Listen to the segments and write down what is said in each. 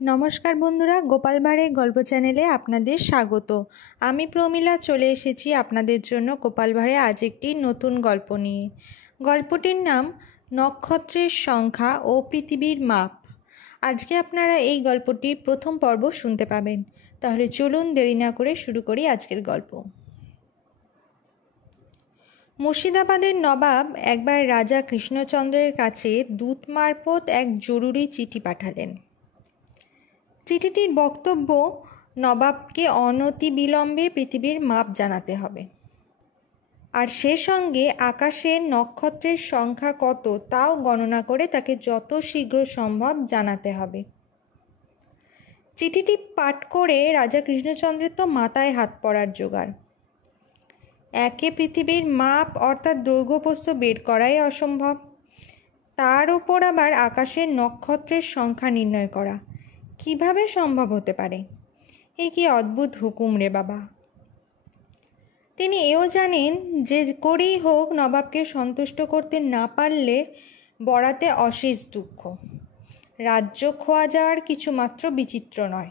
নমস্কার বন্ধুরা, গোপাল ভাঁড়ের গল্প চ্যানেলে আপনাদের স্বাগত। আমি প্রমীলা চলে এসেছি আপনাদের জন্য গোপাল ভাঁড়ের আজ একটি নতুন গল্প নিয়ে। গল্পটির নাম নক্ষত্রের সংখ্যা ও পৃথিবীর মাপ। আজকে আপনারা এই গল্পটির প্রথম পর্ব শুনতে পাবেন। তাহলে চলুন দেরি না করে শুরু করি আজকের গল্প। মুর্শিদাবাদের নবাব একবার রাজা কৃষ্ণচন্দ্রের কাছে দূত মারফত এক জরুরি চিঠি পাঠালেন। চিঠিটির বক্তব্য, নবাবকে অনতিবিলম্বে পৃথিবীর মাপ জানাতে হবে, আর সে সঙ্গে আকাশের নক্ষত্রের সংখ্যা কত তাও গণনা করে তাকে যত শীঘ্র সম্ভব জানাতে হবে। চিঠিটি পাঠ করে রাজা কৃষ্ণচন্দ্রের তো মাথায় হাত পড়ার জোগাড়। একে পৃথিবীর মাপ অর্থাৎ দৈর্ঘ্যপ্রস্থ বের করাই অসম্ভব, তার ওপর আবার আকাশের নক্ষত্রের সংখ্যা নির্ণয় করা কিভাবে সম্ভব হতে পারে? এ কি অদ্ভুত হুকুম রে বাবা! তিনি এও জানেন যে করেই হোক নবাবকে সন্তুষ্ট করতে না পারলে বড়াতে অশেষ দুঃখ। রাজ্য খোয়া যাওয়ার কিছুমাত্র বিচিত্র নয়।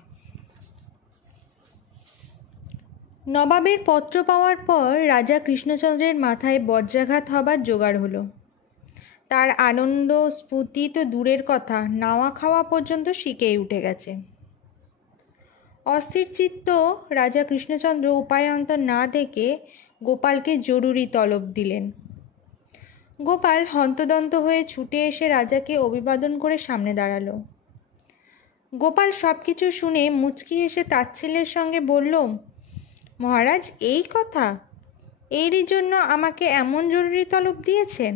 নবাবের পত্র পাওয়ার পর রাজা কৃষ্ণচন্দ্রের মাথায় বজ্রাঘাত হবার জোগাড় হলো। তার আনন্দ স্ফূর্তি তো দূরের কথা, নাওয়া খাওয়া পর্যন্ত শিখেই উঠে গেছে। অস্থির চিত্ত রাজা কৃষ্ণচন্দ্র উপায়ান্তর না দেখে গোপালকে জরুরি তলব দিলেন। গোপাল হন্তদন্ত হয়ে ছুটে এসে রাজাকে অভিবাদন করে সামনে দাঁড়ালো। গোপাল সব কিছু শুনে মুচকি এসে তাচ্ছিল্যের সঙ্গে বলল, মহারাজ, এই কথা? এরই জন্য আমাকে এমন জরুরি তলব দিয়েছেন?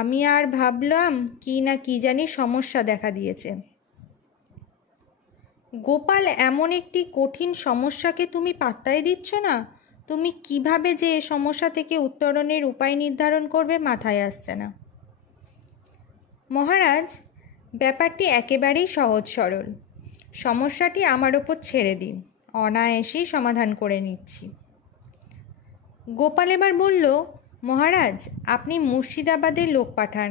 আমি আর ভাবলাম কি না কি জানি সমস্যা দেখা দিয়েছে। গোপাল, এমন একটি কঠিন সমস্যাকে তুমি পাত্তাই দিচ্ছ না। তুমি কিভাবে যে এ সমস্যা থেকে উত্তরণের উপায় নির্ধারণ করবে মাথায় আসছে না। মহারাজ, ব্যাপারটি একেবারেই সহজ সরল। সমস্যাটি আমার ওপর ছেড়ে দিন, অনায়াসেই সমাধান করে নিচ্ছি। গোপাল এবার বলল, মহারাজ, আপনি মুর্শিদাবাদে লোক পাঠান।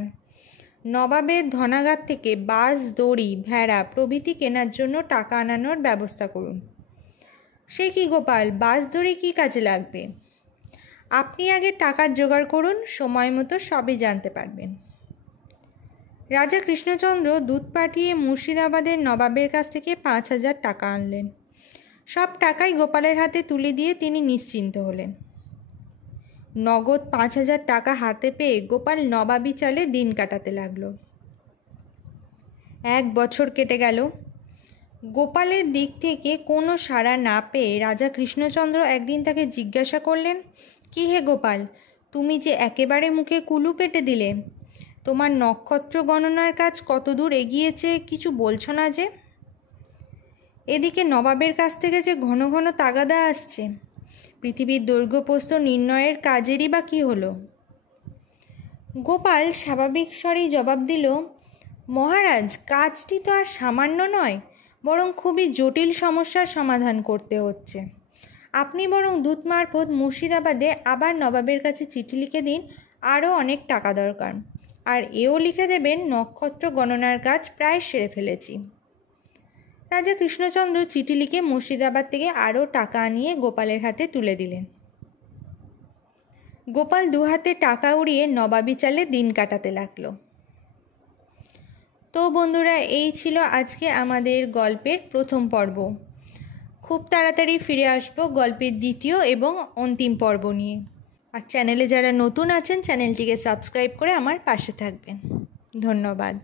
নবাবের ধনাগার থেকে বাস, দড়ি, ভেড়া প্রভৃতি কেনার জন্য টাকা আনানোর ব্যবস্থা করুন। সে কি গোপাল, বাস দড়ি কী কাজে লাগবে? আপনি আগে টাকার জোগাড় করুন, সময় মতো সবই জানতে পারবেন। রাজা কৃষ্ণচন্দ্র দূত পাঠিয়ে মুর্শিদাবাদের নবাবের কাছ থেকে 5,000 টাকা আনলেন। সব টাকাই গোপালের হাতে তুলে দিয়ে তিনি নিশ্চিন্ত হলেন। নগদ 5,000 টাকা হাতে পেয়ে গোপাল নবাবি চালে দিন কাটাতে লাগলো। 1 বছর কেটে গেল। গোপালের দিক থেকে কোনো সাড়া না পেয়ে রাজা কৃষ্ণচন্দ্র একদিন তাকে জিজ্ঞাসা করলেন, কি হে গোপাল, তুমি যে একেবারে মুখে কুলু পেটে দিলে, তোমার নক্ষত্র গণনার কাজ কতদূর এগিয়েছে কিছু বলছো না যে? এদিকে নবাবের কাছ থেকে যে ঘন ঘন তাগাদা আসছে, পৃথিবীর দৈর্ঘ্যপ্রস্থ নির্ণয়ের কাজেরই বা কী হলো? গোপাল স্বাভাবিক স্বরেই জবাব দিল, মহারাজ, কাজটি তো আর সামান্য নয়, বরং খুবই জটিল সমস্যার সমাধান করতে হচ্ছে। আপনি বরং দূত মারফত মুর্শিদাবাদে আবার নবাবের কাছে চিঠি লিখে দিন, আরও অনেক টাকা দরকার, আর এও লিখে দেবেন নক্ষত্র গণনার কাজ প্রায় সেরে ফেলেছি। রাজা কৃষ্ণচন্দ্র চিঠি লিখে মুর্শিদাবাদ থেকে আরও টাকা আনিয়ে গোপালের হাতে তুলে দিলেন। গোপাল দুহাতে টাকা উড়িয়ে নবাবি চালে দিন কাটাতে লাগলো। তো বন্ধুরা, এই ছিল আজকে আমাদের গল্পের প্রথম পর্ব। খুব তাড়াতাড়ি ফিরে আসবো গল্পের দ্বিতীয় এবং অন্তিম পর্ব নিয়ে। আর চ্যানেলে যারা নতুন আছেন, চ্যানেলটিকে সাবস্ক্রাইব করে আমার পাশে থাকবেন। ধন্যবাদ।